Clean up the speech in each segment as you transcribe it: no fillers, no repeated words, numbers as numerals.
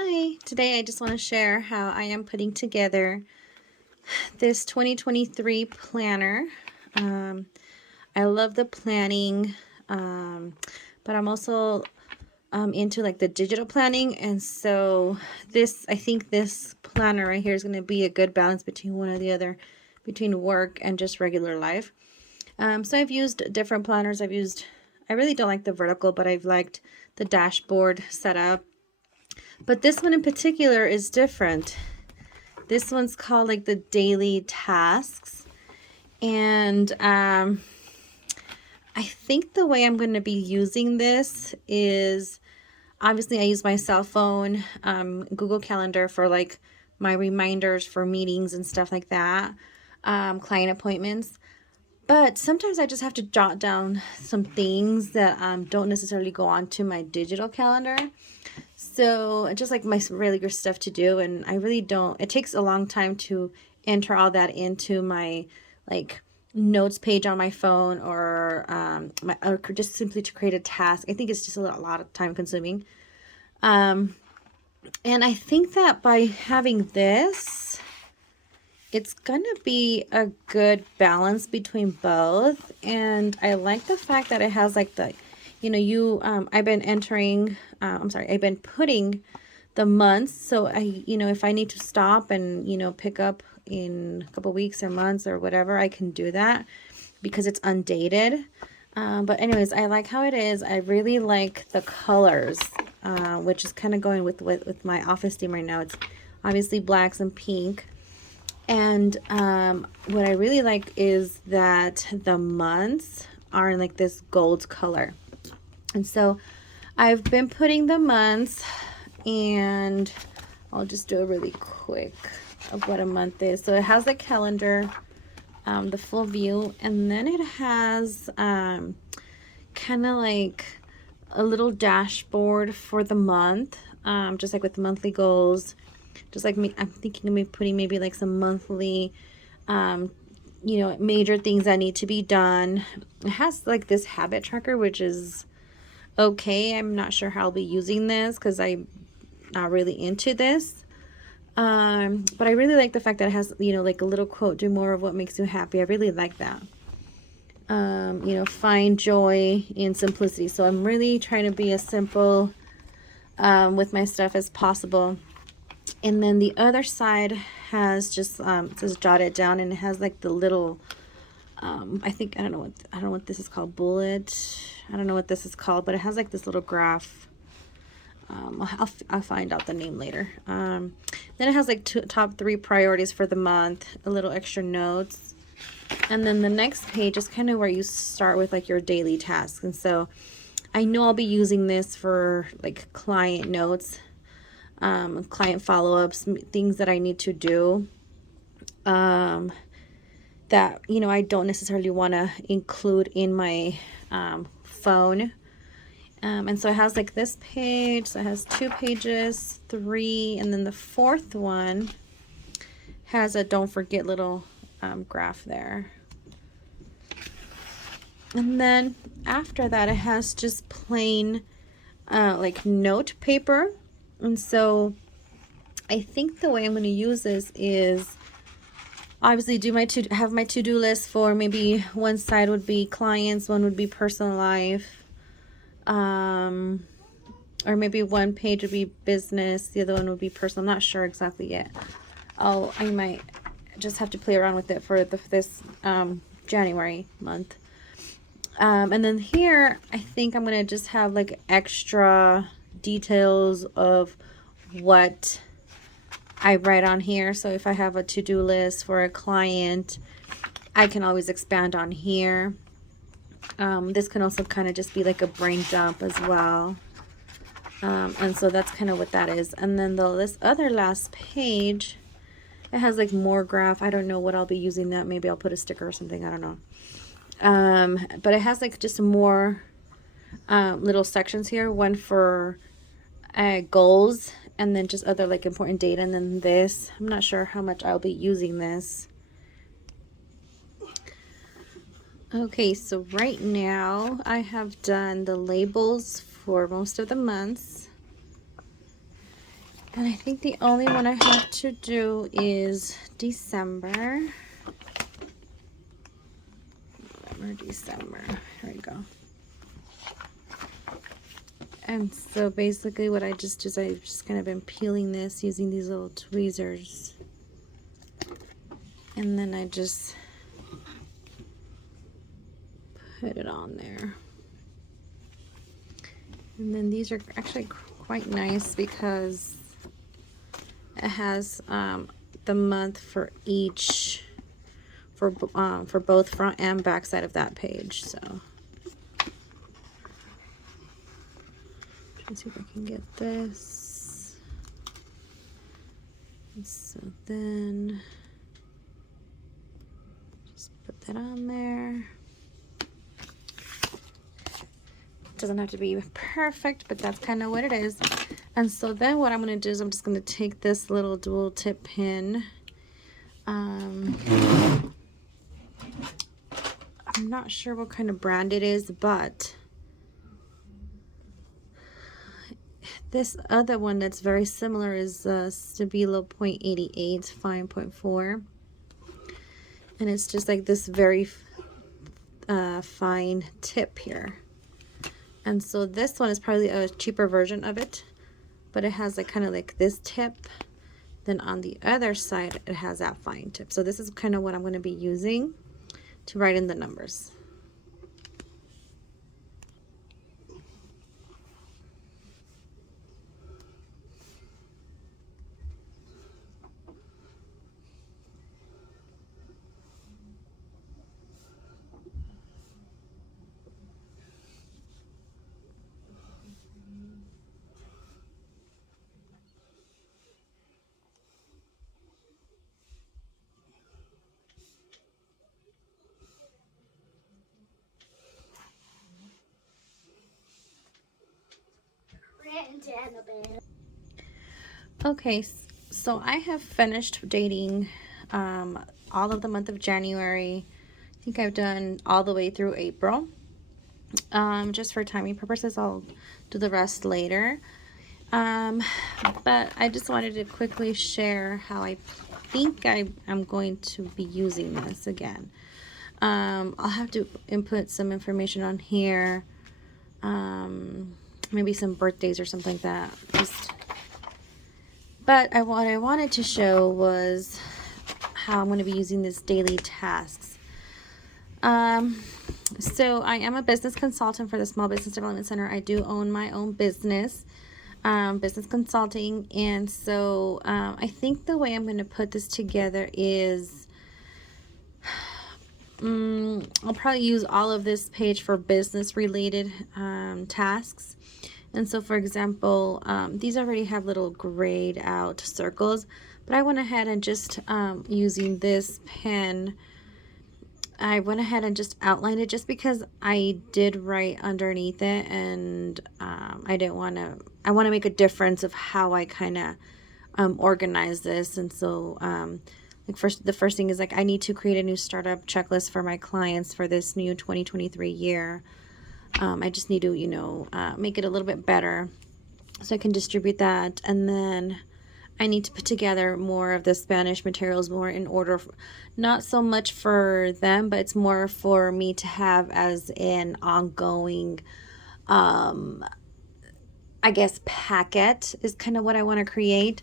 Hi, today I just want to share how I am putting together this 2023 planner. Um, I love the planning, but I'm also into like the digital planning, and so I think this planner right here is going to be a good balance between one or the other, between work and just regular life. So I've used different planners. I really don't like the vertical, but I've liked the dashboard setup. But this one in particular is different. This one's called like the daily tasks. And I think the way I'm going to be using this is obviously I use my cell phone, Google Calendar for like my reminders for meetings and stuff like that, client appointments. But sometimes I just have to jot down some things that don't necessarily go on to my digital calendar. So just like my regular stuff to do, and I really don't, it takes a long time to enter all that into my like notes page on my phone or just simply to create a task. I think it's just a lot of time consuming. And I think that by having this, it's gonna be a good balance between both. And I like the fact that it has like I've been I've been putting the months. So if I need to stop and, pick up in a couple weeks or months or whatever, I can do that because it's undated. But anyways, I like how it is. I really like the colors, which is kind of going with my office theme right now. It's obviously blacks and pink. And what I really like is that the months are in like this gold color. And so I've been putting the months, and I'll just do a really quick of what a month is. So it has the calendar, the full view, and then it has kind of like a little dashboard for the month, just like with monthly goals. Just like me, I'm thinking of me putting maybe like some monthly, major things that need to be done. It has like this habit tracker, which is okay. I'm not sure how I'll be using this because I'm not really into this. But I really like the fact that it has, like a little quote, do more of what makes you happy. I really like that. Find joy in simplicity. So I'm really trying to be as simple with my stuff as possible. And then the other side has just it says jot it down, and it has like the little I don't know what this is called, bullet. I don't know what this is called, but it has like this little graph. I'll find out the name later. Then it has like top 3 priorities for the month, a little extra notes. And then the next page is kind of where you start with like your daily tasks. And so I know I'll be using this for like client notes, client follow-ups, things that I need to do, that, I don't necessarily want to include in my phone. And so it has like this page, so it has 2 pages, 3, and then the 4th one has a don't forget little graph there. And then after that, it has just plain like note paper. And so I think the way I'm going to use this is obviously have my to-do list for maybe one side would be clients, one would be personal life, or maybe one page would be business, the other one would be personal. I'm not sure exactly yet. I might just have to play around with it for this January month. And then here, I think I'm gonna just have like extra details of what I write on here. So if I have a to-do list for a client, I can always expand on here. This can also kind of just be like a brain dump as well. And so that's kind of what that is. And then this other last page, it has like more graph. I don't know what I'll be using that. Maybe I'll put a sticker or something. I don't know. But it has like just more little sections here. One for goals, and then just other like important data. And then this, I'm not sure how much I'll be using this. Okay, so right now I have done the labels for most of the months. And I think the only one I have to do is December. December. Here we go. And so basically what I just do is I've just kind of been peeling this using these little tweezers. And then I just put it on there. And then these are actually quite nice because it has the month for each, for both front and back side of that page. So let's see if I can get this. So then just put that on there. Doesn't have to be perfect, but that's kind of what it is. And so then what I'm going to do is I'm just going to take this little dual tip pin. I'm not sure what kind of brand it is, but this other one that's very similar is Stabilo 0.88 5.4, and it's just like this very fine tip here. And so this one is probably a cheaper version of it, but it has like kind of like this tip. Then on the other side, it has that fine tip. So this is kind of what I'm going to be using to write in the numbers. Okay, so I have finished dating all of the month of January. I think I've done all the way through April. Just for timing purposes, I'll do the rest later. But I just wanted to quickly share how I think I'm going to be using this again. I'll have to input some information on here. Maybe some birthdays or something like that. But what I wanted to show was how I'm going to be using this daily tasks. So I am a business consultant for the Small Business Development Center. I do own my own business, business consulting. And so I think the way I'm going to put this together is I'll probably use all of this page for business related tasks. And so, for example, these already have little grayed out circles, but I went ahead and just using this pen, I went ahead and just outlined it just because I did write underneath it, and I want to make a difference of how I kind of organize this. And so the first thing is like I need to create a new startup checklist for my clients for this new 2023 year. I just need to, make it a little bit better so I can distribute that. And then I need to put together more of the Spanish materials more in order, not so much for them, but it's more for me to have as an ongoing, I guess, packet is kind of what I want to create.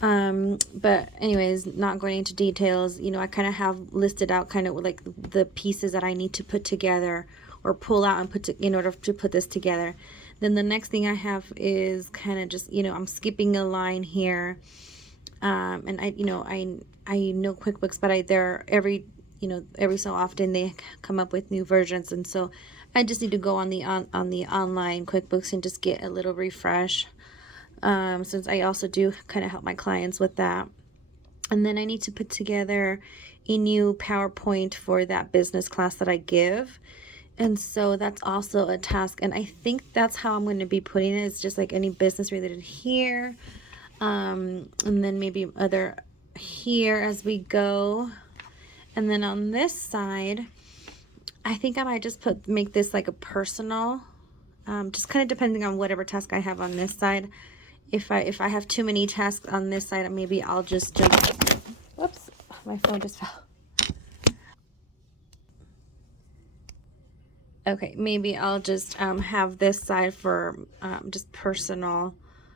But anyways, not going into details, I kind of have listed out kind of like the pieces that I need to put together or pull out and in order to put this together. Then the next thing I have is kind of just, I'm skipping a line here. And I know QuickBooks, but every so often they come up with new versions. And so I just need to go on the online QuickBooks and just get a little refresh. Since I also do kind of help my clients with that. And then I need to put together a new PowerPoint for that business class that I give. And so that's also a task. And I think that's how I'm going to be putting it. It's just like any business related here. And then maybe other here as we go. And then on this side, I think I might just make this like a personal, just kind of depending on whatever task I have on this side. if I have too many tasks on this side, maybe I'll just jump. Whoops, my phone just fell. Okay, maybe I'll just have this side for just personal,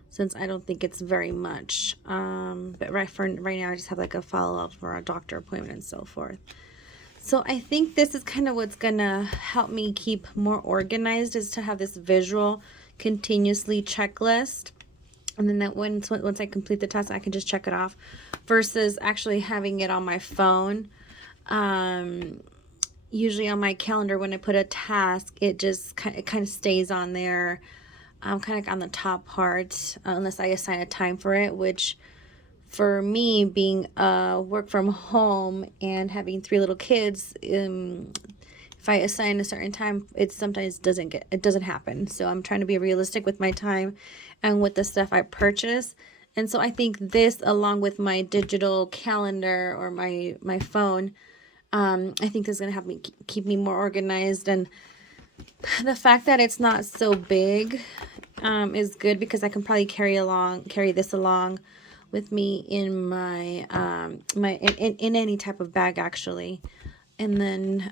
since I don't think it's very much. But right now, I just have like a follow-up for a doctor appointment and so forth. So I think this is kind of what's gonna help me keep more organized, is to have this visual continuously checklist. And then that once I complete the task, I can just check it off, versus actually having it on my phone. Usually on my calendar, when I put a task, it just kind of stays on there, kind of on the top part, unless I assign a time for it, which for me, being work from home and having 3 little kids, if I assign a certain time, it sometimes doesn't happen. So I'm trying to be realistic with my time and with the stuff I purchase. And so I think this, along with my digital calendar or my phone, I think this is going to help me keep me more organized. And the fact that it's not so big is good, because I can probably carry this along with me in my in any type of bag, actually. And then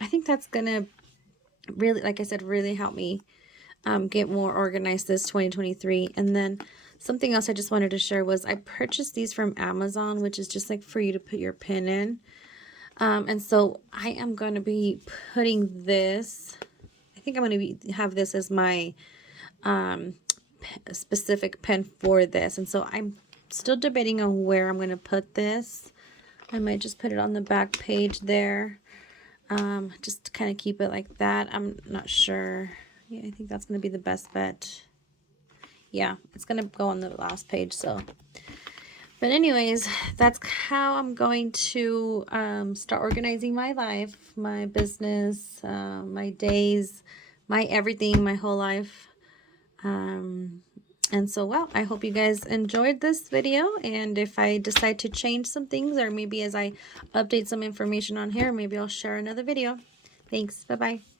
I think that's gonna really, like I said, really help me get more organized this 2023. And then something else I just wanted to share was I purchased these from Amazon, which is just like for you to put your pin in. And so I am going to be putting this, I think I'm going to have this as my specific pen for this. And so I'm still debating on where I'm going to put this. I might just put it on the back page there, just to kind of keep it like that. I'm not sure. Yeah, I think that's going to be the best bet. Yeah, it's going to go on the last page. So, but anyways, that's how I'm going to start organizing my life, my business, my days, my everything, my whole life. And so, well, I hope you guys enjoyed this video. And if I decide to change some things, or maybe as I update some information on here, maybe I'll share another video. Thanks. Bye-bye.